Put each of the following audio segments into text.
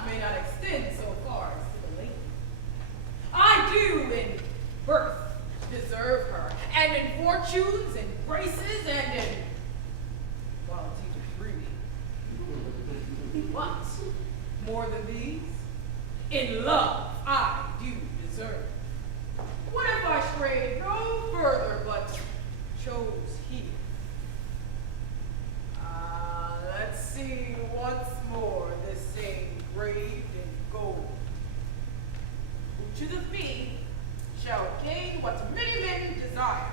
gods may not extend so far as to the lady. I do in birth deserve her, and in fortunes, and graces, and in quality of breeding. But more than these, in love I do deserve. What if I strayed no further but chose here? Let's see once more this same graved in gold. Who to the me shall gain what many men desire.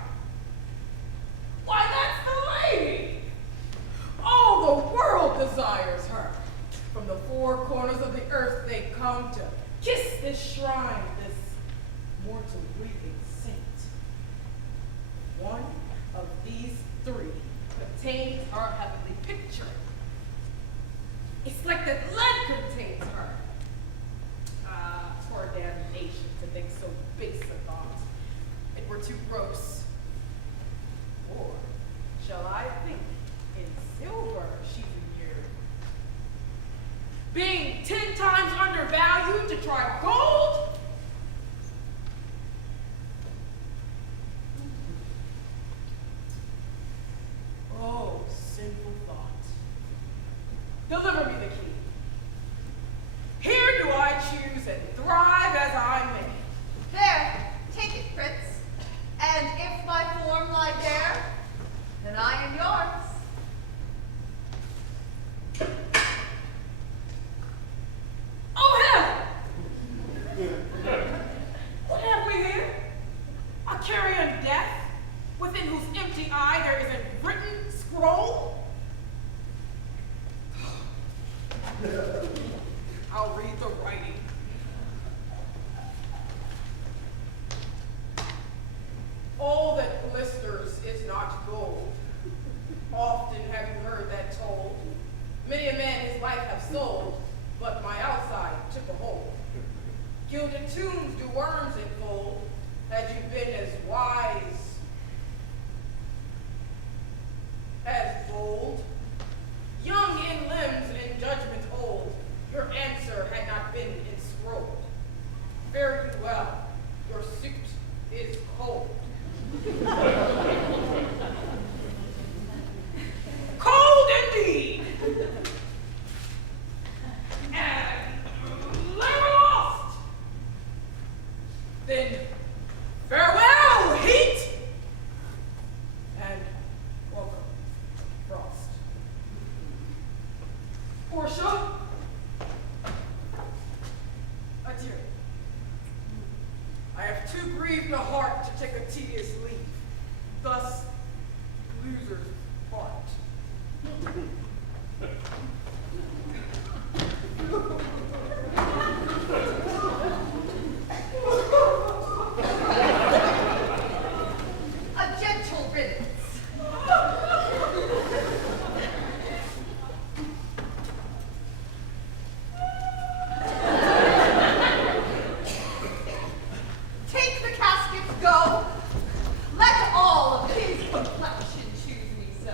Why, that's the lady! All the world desires her. From the four corners of the earth they come to kiss this shrine, this mortal breathing saint. One of these three contains her heavenly picture. It's like that lead contains her. Poor damnation to think so base a thought. It were too gross. Or shall I think in silver she's immured? Being 10 times undervalued to try gold? Oh, sinful thought. Deliver me the key. Here do I choose and thrive as I may. There, take it, Prince. And if my form lie there, then I am yours. Oh, hell! What have we here? A carrion death, within whose empty eye there is a written scroll? I'll read the writing. All that glisters is not gold. Often have you heard that told. Many a man his life have sold, but my outside took a hold. Gilded tombs do worms enfold. Had you been as wise as bold, young in limbs and in judgment old, your answer had not been enscrolled. Fare you well, your suit is cold. Cold indeed! And labor lost! Then farewell, heat! And welcome, frost. Portia, adieu. I have too grieved a heart to take a tedious leave. Thus, losers part. A gentle riddance. Take the caskets, go. Let all of his complexion choose me so.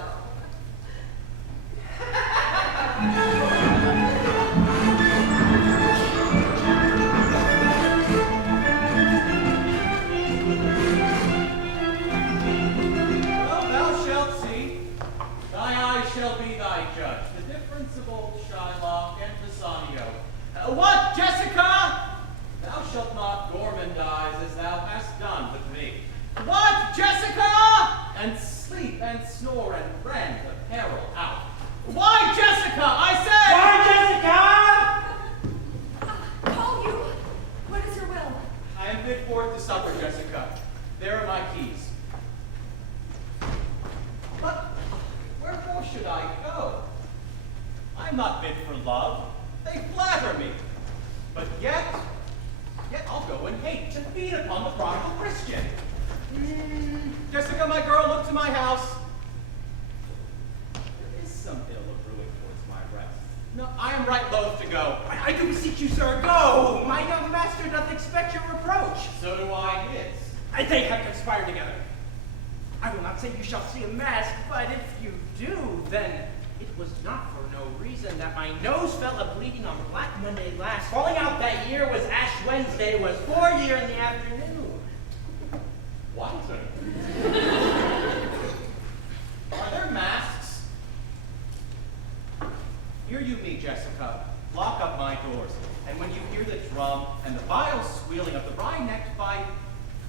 Well, thou shalt see. Thy eye shall be thy judge. The difference of old Shylock and Bassanio. What, Jessica? Thou shalt not gormandize as thou hast done with me. What, Jessica? And sleep and snore and rend the peril out. Why, Jessica? I say! Why, Jessica? Call you. What is your will? I am bid forth to supper, Jessica. There are my keys. But wherefore should I go? I'm not bid for love. They flatter me. But yet I'll go and hate to feed upon the prodigal Christian. Jessica, my girl, look to my house. There is some ill of brewing towards my rest. No, I am right loath to go. I do beseech you, sir, go! My young master doth expect your reproach. So do I his. They have conspired together. I will not say you shall see a mask, but if you do, then It was not for no reason that my nose fell a-bleeding on Black Monday last. Falling out that year was Ash Wednesday, was 4 year in the afternoon. What? Are there masks? Hear you me, Jessica. Lock up my doors, and when you hear the drum and the vile squealing of the wry-necked fight,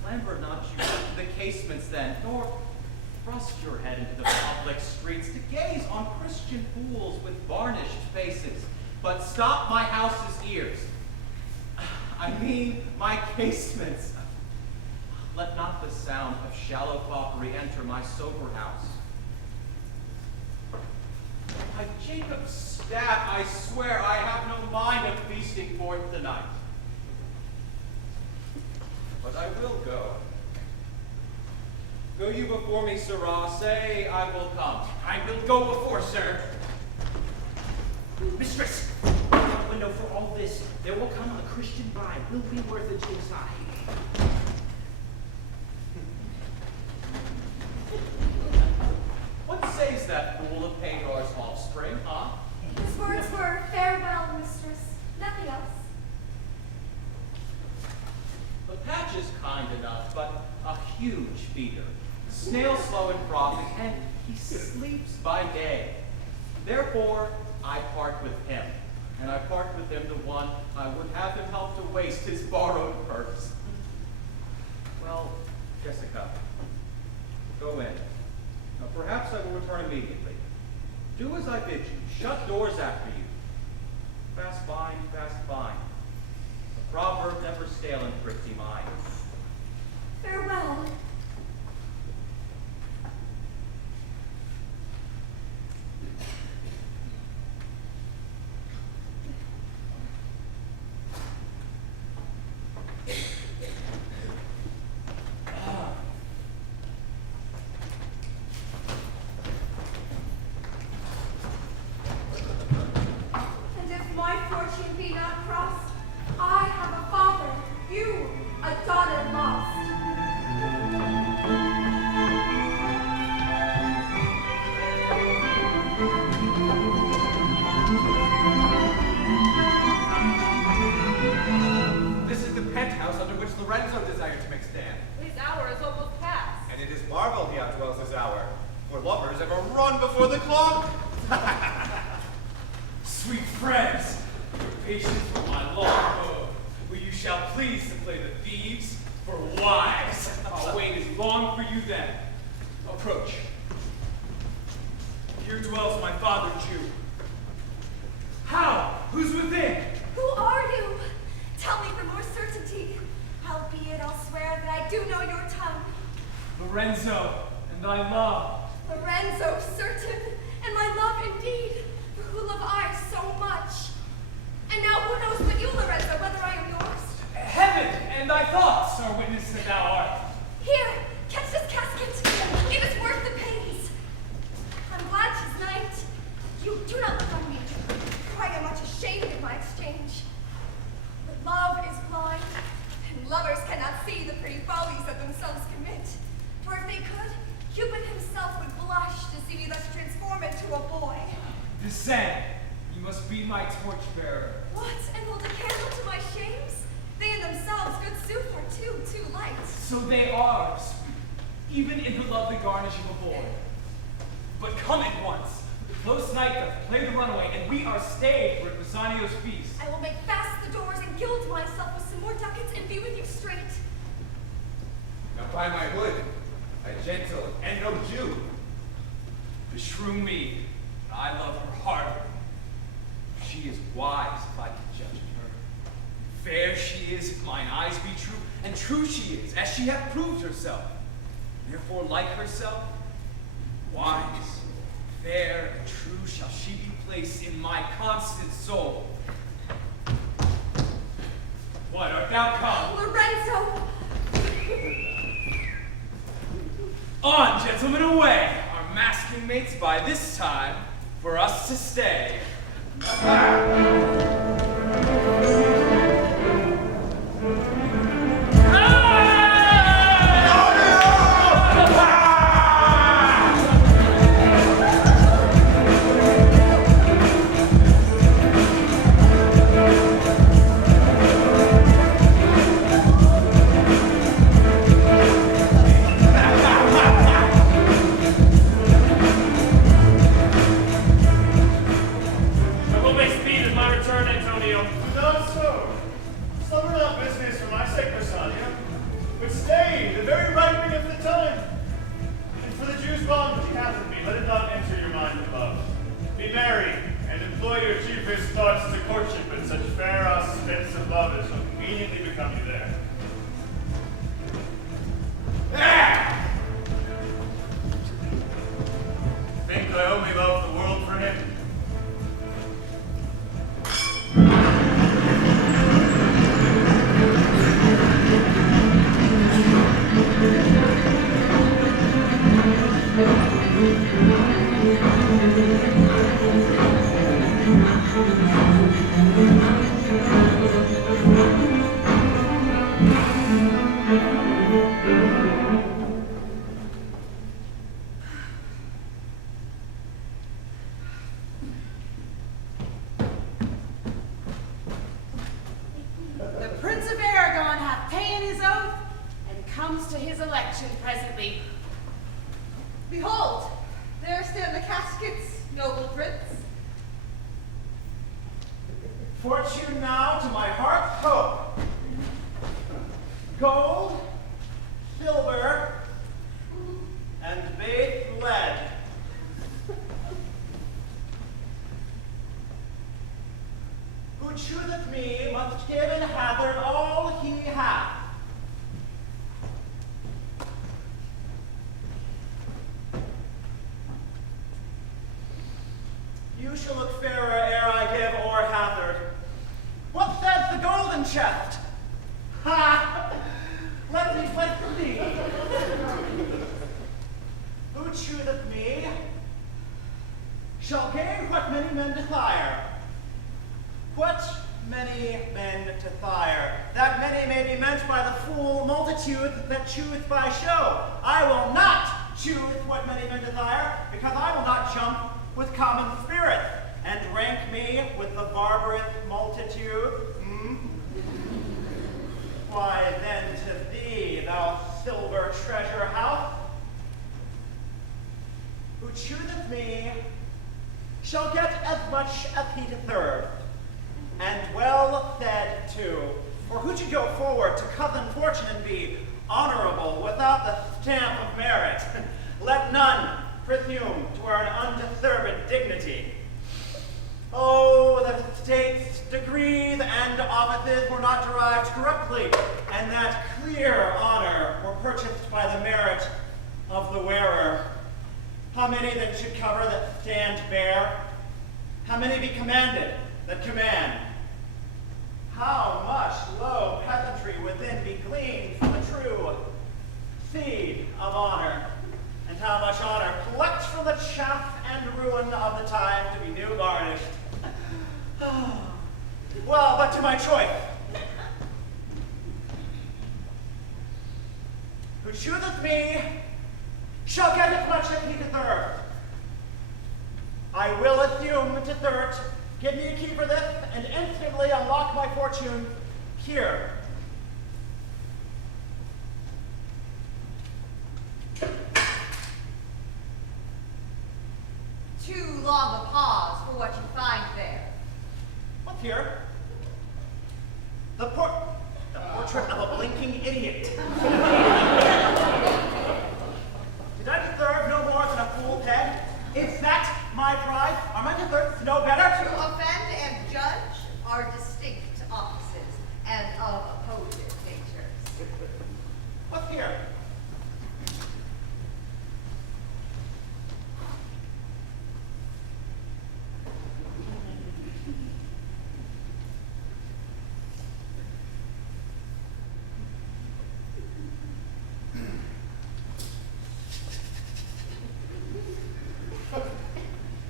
clamber not you to the casements then, nor thrust your head into the public streets to gaze on Christian fools with varnished faces, but stop my house's ears. I mean my casements. Let not the sound of shallow foppery enter my sober house. By Jacob's staff, I swear I have no mind of feasting forth tonight. But I will go. Go you before me, sirrah, say I will come. I will go before, sir. Mistress, look out the window for all this. There will come a Christian bride. Will be worth a king's eye. What says that fool of Hagar's offspring, huh? His words were, farewell, mistress, nothing else. The patch is kind enough, but a huge feeder. Snail slow in frothing, and he sleeps by day. Therefore, I part with him, and I part with him the one I would have him help to waste his borrowed purse. Well, Jessica, go in. Now, perhaps I will return immediately. Do as I bid you. Shut doors after you. Fast bind, fast bind. A proverb never stale in thrifty minds. Farewell. And if my fortune be not crossed, I have a father, you, a daughter lost. This is the penthouse under which Lorenzo desired to make stand. His hour is almost past. And it is marvel he outdwells his hour, for lovers ever run before the clock. Sweet friends, your patience for my long ode, where you shall please to play the thieves for wives. I'll wait as long for you then. Approach. Here dwells my father Jew. How? Who's within? Who are you? Tell me for more certainty. Howbeit I'll swear that I do know your tongue. Lorenzo, and thy love. Lorenzo, certain, and my love indeed, for who love I so much. And now who knows but you, Lorenzo, whether I am yours? Heaven and thy thoughts are witness that thou art. Here, catch this casket. It is worth the pains. I'm glad 'tis night. You do not look on me, for I am much ashamed of my exchange. But love is blind, and lovers cannot see the pretty follies that themselves commit. For if they could, Cupid himself would blush to see me thus transform into a boy. Descend. You must be my torchbearer. What, and hold a candle to my shames? They in themselves, good sooth, are too light. So they are, sweet, even in the lovely garnish of a boy. But come at once. The close night doth play the runaway, and we are stayed for Bassanio's feast. I will make fast the doors and gild myself with some more ducats and be with you straight. Now by my hood, a gentle and no Jew. Beshrew me, I love her heartily. She is wise, if I can judge of her. Fair she is, if mine eyes be true, and true she is, as she hath proved herself. Therefore, like herself, wise, fair, and true shall she be placed in my constant soul. What, art thou come? Lorenzo! On, gentlemen, away! Our masking mates by this time for us to stay. Gail. Not so. Slumber not business for my sake, Bassanio, but stay the very ripening of the time. And for the Jew's bond which hath with me, let it not enter your mind above. Be merry, and employ your chiefest thoughts to courtship and such fair auspence of love as shall conveniently become you there. Ah! Think I only love the world for him? The Prince of Aragon hath ta'en his oath and comes to his election presently. Behold, there stand the caskets, noble prince. Fortune now to my heart's hope. Gold, silver, and bathed lead. Who chooseth me must give and Hathor all he hath. You shall look fairer ere I give o'er Hathor. What says the golden chest? Ha! Let me fight for thee. Who chooseth me shall gain what many men desire. What many men desire? That many may be meant by the fool multitude that choose by show. I will not choose what many men desire, because I will not jump with common spirit, and rank me with the barbarous multitude. Why then to thee, thou silver treasure house, who chooseth me shall get as much as he deserves, and well fed too. For who should go forward to cousin fortune and be honorable without the stamp of merit? Let none presume to earn undeserved dignity. Oh, that estates, degrees, and offices were not derived corruptly, and that clear honor were purchased by the merit of the wearer. How many then should cover that stand bare? How many be commanded that command? How much low peasantry would then be gleaned from the true seed of honor? And how much honor plucked from the chaff and ruin of the time to be new garnished. Well, but to my choice. Who chooseth me shall get as much as he deserves. I will assume desert. Give me a key for this, and instantly unlock my fortune here. Too long a pause for what you find there. What's here? The portrait of a blinking idiot. Did I deserve no more than a fool's head? Is that my pride? Are my deserts no better? To offend and judge are distinct offices and of opposite natures. What's here?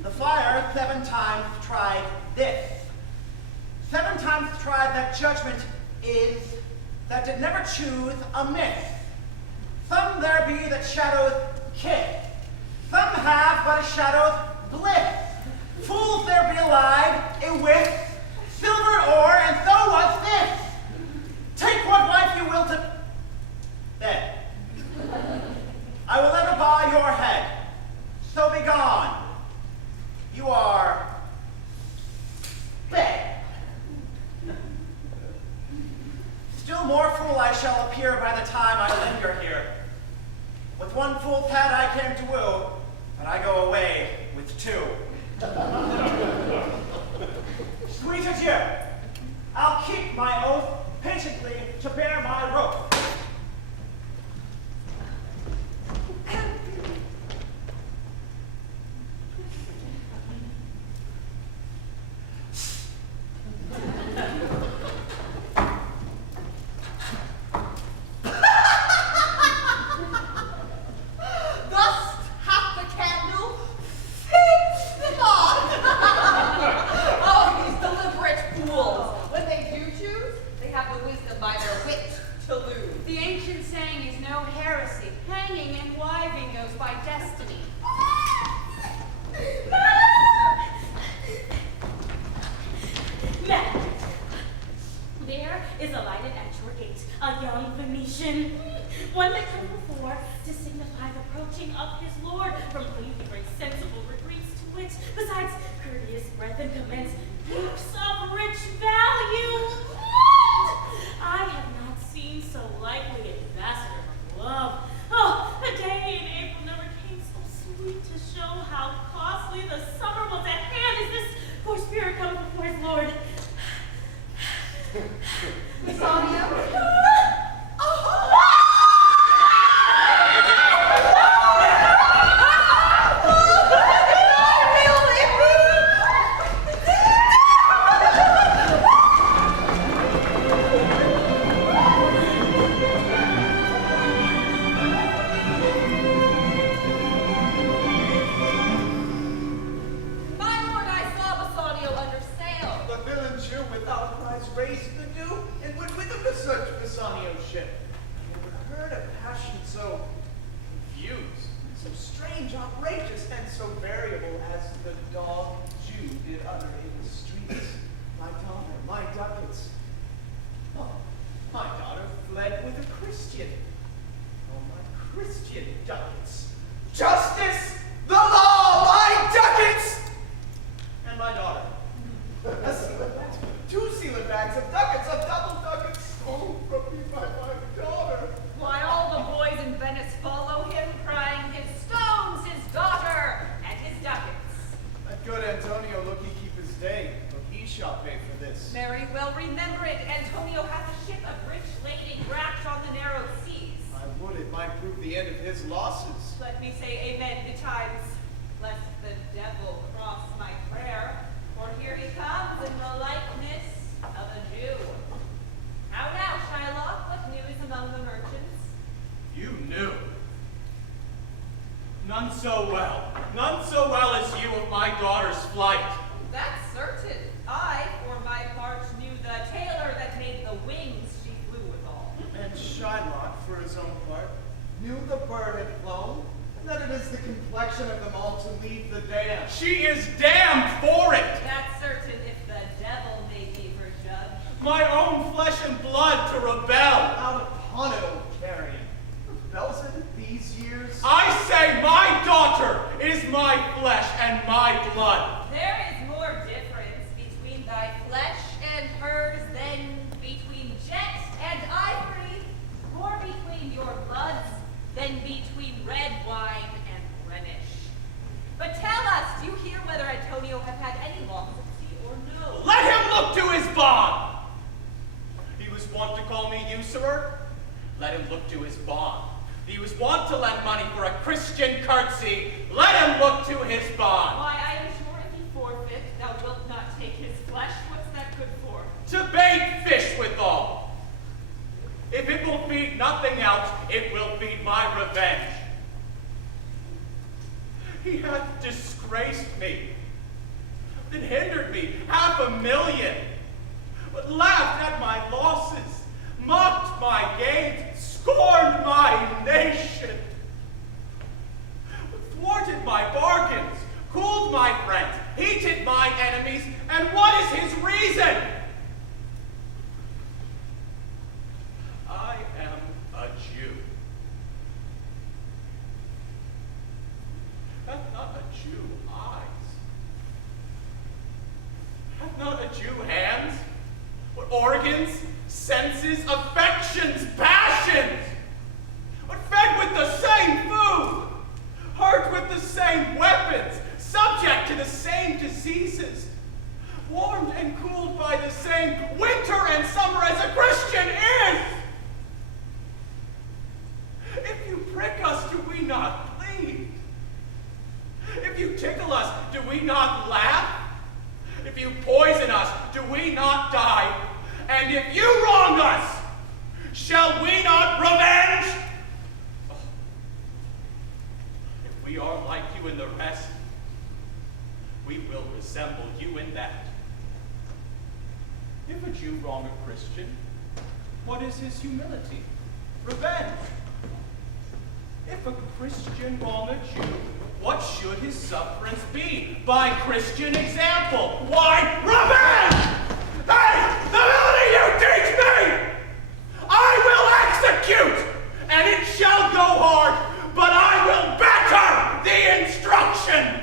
The fire 7 times tried this. 7 times tried that judgment is that did never choose a myth. Some there be that shadows kiss. Some have but a shadow's bliss. Fools there be alive, a with silver ore, and so was this. Take what life you will to bed. I will never buy your head. So be gone. You are bed. no more fool I shall appear by the time I linger here. With one full pad I came to woo, but I go away with two. Sweet adieu. I'll keep my oath patiently to bear my rope. One that comes before to signify the approaching of his lord, from whom he brings sensible regrets to wit, besides courteous breath and commends heaps of rich value. I have not seen so likely ambassador of love. Oh, a day in April never came so sweet to show how costly the summer was at hand. Is this poor spirit coming before his lord? Miss Audio? None so well as you of my daughter's flight. That's certain. I, for my part, knew the tailor that made the wings she flew withal. And Shylock, for his own part, knew the bird had flown, and that it is the complexion of them all to leave the dam. She is damned for it. That's certain, if the devil may be her judge. My own flesh and blood to rebel. Out upon it, old carrion. Rebels it these years? I say my daughter is my flesh and my blood. There is more difference between thy flesh and hers than between jet and ivory, more between your bloods than between red wine and Rhenish. But tell us, do you hear whether Antonio have had any loss at sea or no? Let him look to his bond. He was wont to call me usurer. Let him look to his bond. He was wont to lend money for a Christian curtsy. Let him look to his bond. Why, I am sure if he forfeit, thou wilt not take his flesh. What's that good for? To bait fish withal. If it will feed nothing else, it will feed my revenge. He hath disgraced me, then hindered me $500,000, but laughed at my losses, mocked my gains, scorned my nation, thwarted my bargains, cooled my friends, heated my enemies, and what is his reason? I am a Jew. Hath not a Jew eyes? Hath not a Jew hands? What organs? senses, affections, passions, but fed with the same food, hurt with the same weapons, subject to the same diseases, warmed and cooled by the same winter and summer as a Christian is. If you prick us, do we not bleed? If you tickle us, do we not laugh? If you poison us, do we not die? And if you wrong us, shall we not revenge? Oh. If we are like you in the rest, we will resemble you in that. If a Jew wrong a Christian, what is his humility? Revenge. If a Christian wrong a Jew, what should his sufferance be? By Christian example. Why, revenge! Hey, the melody you teach me! I will execute, and it shall go hard, but I will better the instruction.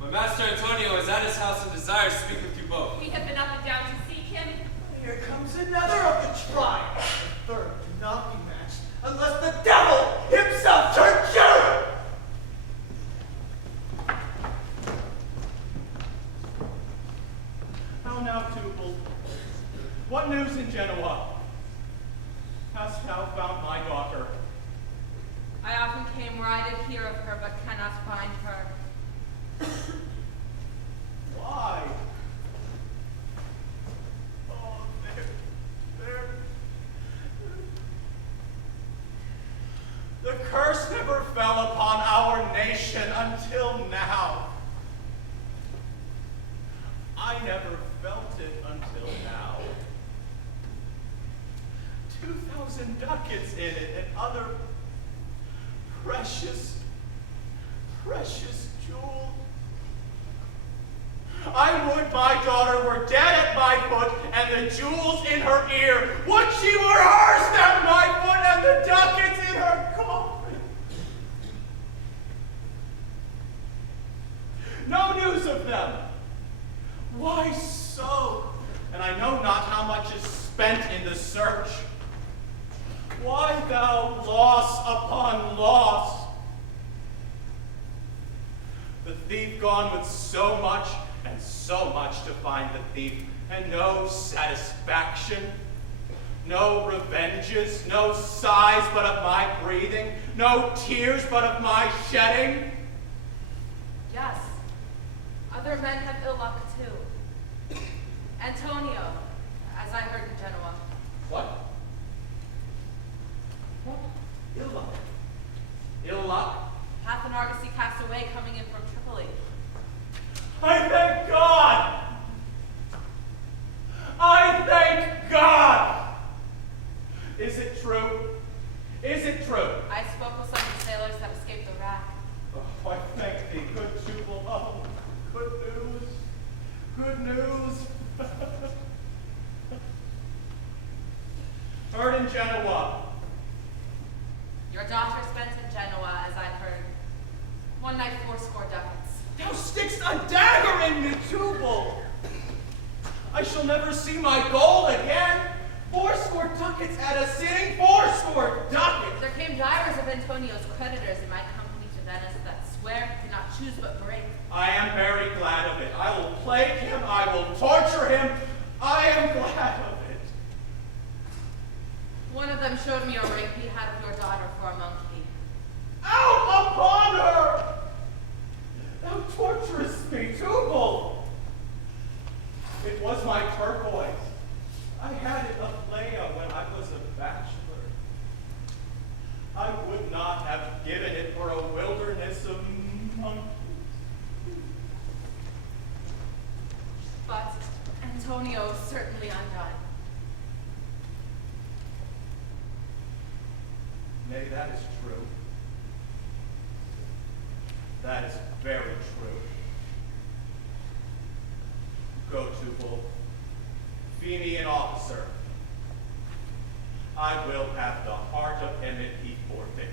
My master Antonio is at his house and desires to speak with you both. We have been up and down to seek him. Here comes another of the tribe. The third cannot be matched unless the devil himself turn Jew. How now, Tubal? What news in Genoa? Hast thou found my daughter? I often came where I did hear of her, but cannot find her. Why? Oh, there. The curse never fell upon our nation until now. I never felt it until now. 2,000 ducats in it and other precious jewels. I would my daughter were dead at my foot and the jewels in her ear. Would she were hers at my foot and the ducats in her coffin. No news of them. Why so? And I know not how much is spent in the search. Why thou loss upon loss? The thief gone with so much and so much to find the thief, and no satisfaction, no revenges, no sighs but of my breathing, no tears but of my shedding. Yes, other men have ill luck too. Antonio, as I heard in Genoa. What? What? Ill luck? Ill luck? Hath an argosy cast away coming in from Tripoli. I thank God! I thank God! Is it true? Is it true? I spoke with some of the sailors that escaped the rack. Oh, I thank thee, good Tubal. Oh, good news. Good news. Heard in Genoa. Your daughter spent in Genoa, as I heard. One night 80 ducats. Thou stickst a dagger in me, Tubal. I shall never see my gold again. 80 ducats at a sitting, 80 ducats. There came divers of Antonio's creditors in my company to Venice that swear did not choose but break. I am very glad of it. I will plague him. I will torture him. I am glad of it. One of them showed me a ring he had of your daughter for a monkey. Out upon her! Thou torturest me, Tubal. It was my turquoise. I had it of Leia when I was a bachelor. I would not have given it for a wilderness of monkeys. But Antonio is certainly undone. Nay, that is true. That is very true. Go, Tubal. Fee me an officer. I will have the heart of him if he forfeit.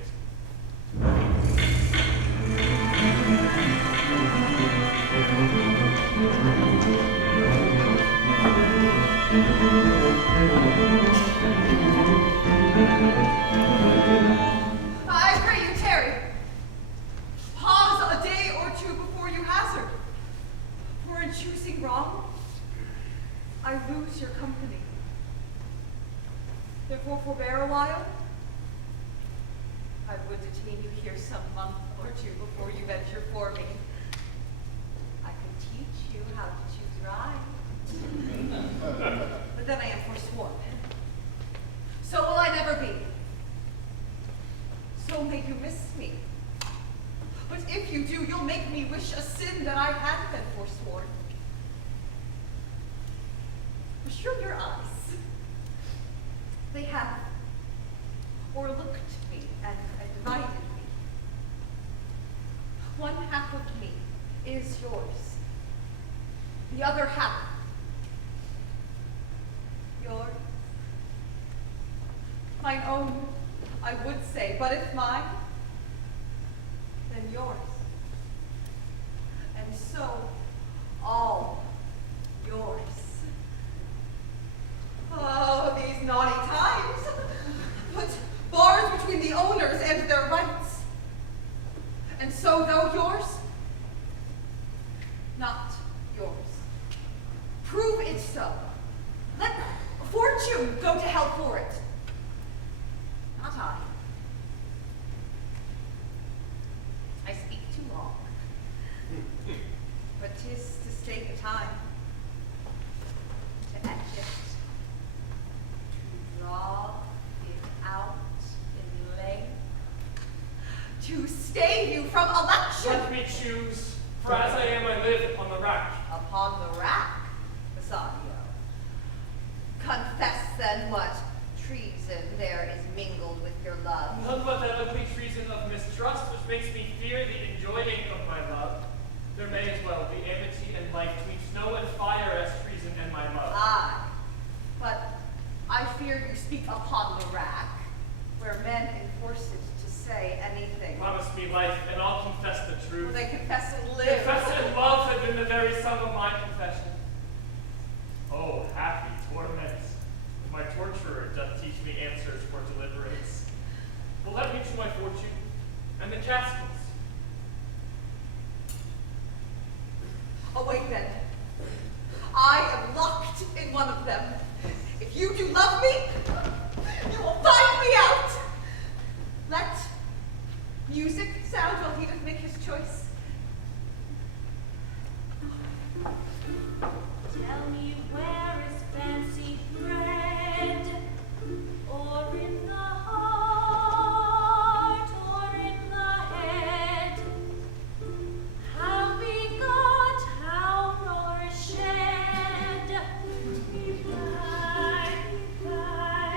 I pray you tarry. Pause a day or two before you hazard. For in choosing wrong, I lose your company. Therefore forbear a while. I would detain you here some month or two before you venture for me. I could teach you how to choose right. But then I am forsworn. So will I never be. So may you miss me. But if you do, you'll make me wish a sin that I had been forsworn. For sure your eyes, they have o'erlooked me and divided me. One half of me is yours. The other half, yours. Mine own, I would say, but if mine, then yours. And so, all yours. Oh, these naughty times. Put bars between the owners and their rights. And so, though yours, not yours. Prove it so. Let fortune go to hell for it. Not I. I speak too long. But 'tis to stay the time. To etch it. To draw it out in length. To stay you from election. Let me choose, for as I am, I live upon the rack. Upon the rack, Bassanio. Confess then what treason there is mingled with your love. None but that ugly treason of mistrust which makes me fear the enjoying of my love. There may as well be amity and life between snow and fire as treason and my love. Aye, but I fear you speak upon the rack, where men enforce it to say anything. Promise me life, and I'll confess the truth. Will they confess and live? Confess and love had been the very sum of my confession. Oh, happy torments! My torturer doth teach me answers for deliverance. But let me to my fortune and the caskets. Await then. I am locked in one of them. If you do love me, you will find me out. Let music sound while he doth make his choice. Tell me where is fancy bred, or in the heart, or in the head. How begot, how nourished. Reply, reply,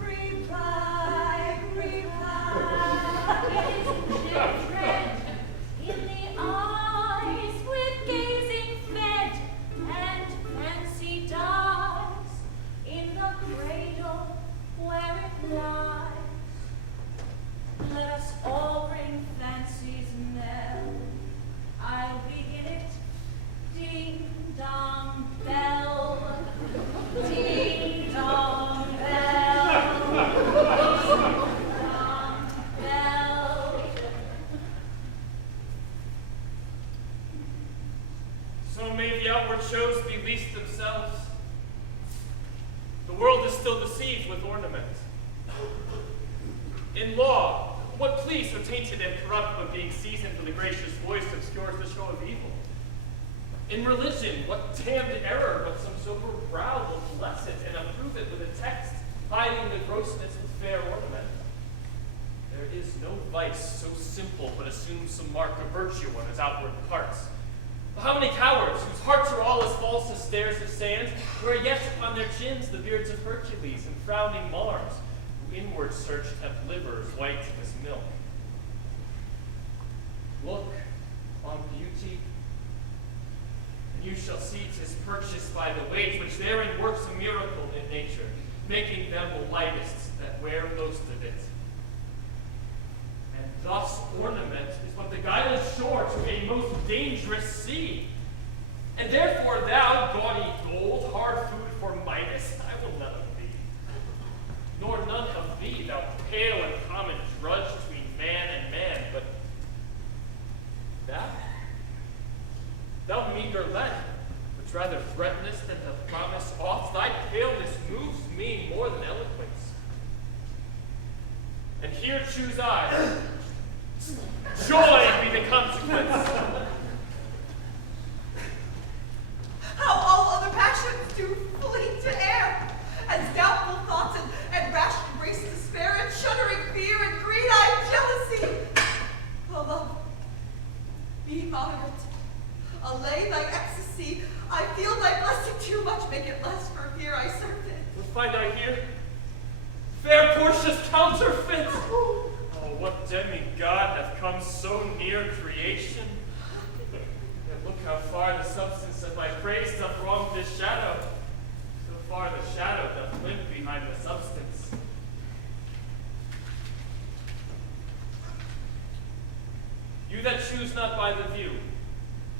reply, reply. Is dread in the eyes with gazing fed, and fancy dies in the cradle where it lies. Let us all ring fancy's knell. I'll begin it. Ding dong bell. Ding dong bell. Ding dong bell. So may the outward shows be least themselves. The world is still deceived with ornament. In law, what plea so tainted and corrupt but being seasoned with a gracious voice obscures the show of evil? In religion, what damned error but some sober brow will bless it and approve it with a text hiding the grossness with fair ornament? There is no vice so simple but assumes some mark of virtue on its outward parts. How many cowards, whose hearts are all as false as stairs of sand, wear yet upon their chins the beards of Hercules and frowning Mars, who inward searched have livers white as milk. Look on beauty, and you shall see 'tis purchased by the wage, which therein works a miracle in nature, making them the lightest that wear most of it. And thus ornament is but the guidance shore to a most dangerous sea. And therefore thou, gaudy gold, hard food for Midas, choose I. Joy be the consequence. How all other passions do flee to air, as doubtful thoughts and rash embrace despair, and shuddering fear and green-eyed jealousy. O love, be moderate. Allay thy ecstasy. I feel thy blessing too much. Make it less, for here I serve it. What find I here? Fair Portia's counterfeit. Oh, what demigod hath come so near creation? Yet look how far the substance of my praise doth wrong this shadow. So far the shadow doth limp behind the substance. You that choose not by the view,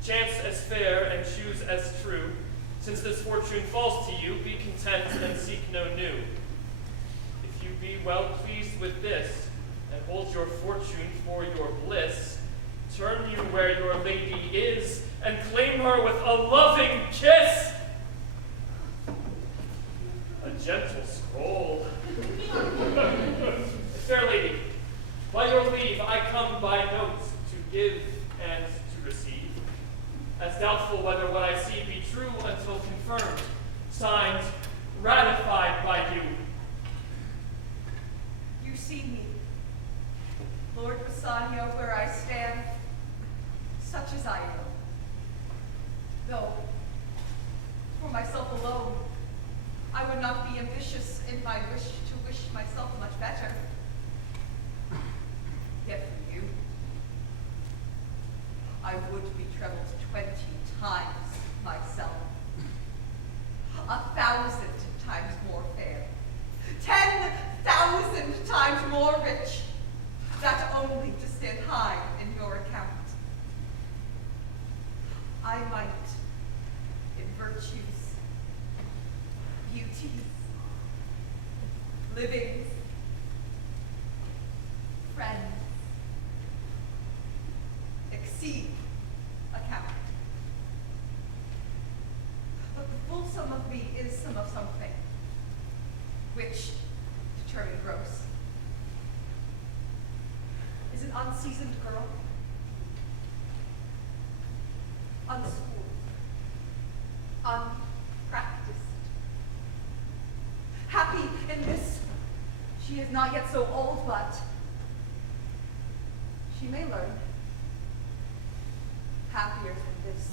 chance as fair and choose as true, since this fortune falls to you, be content and seek no new. If you be well pleased with this, and hold your fortune for your bliss, turn you where your lady is, and claim her with a loving kiss. A gentle scroll. Fair lady, by your leave, I come by notes to give and to receive, as doubtful whether what I see be true until confirmed, signed, ratified by you. You see me, Lord Bassanio, where I stand, such as I am. Though, for myself alone, I would not be ambitious in my wish to wish myself much better. Yet for you, I would be trebled 20 times myself, 1,000 times more fair, 10,000 times more rich, that only to stand high in your account. I might, in virtues, beauties, livings, friends, exceed account. But the full sum of me is sum of something, which, determined gross, is an unseasoned girl, unschooled, unpracticed. Happy in this, she is not yet so old, but she may learn. Happier than this,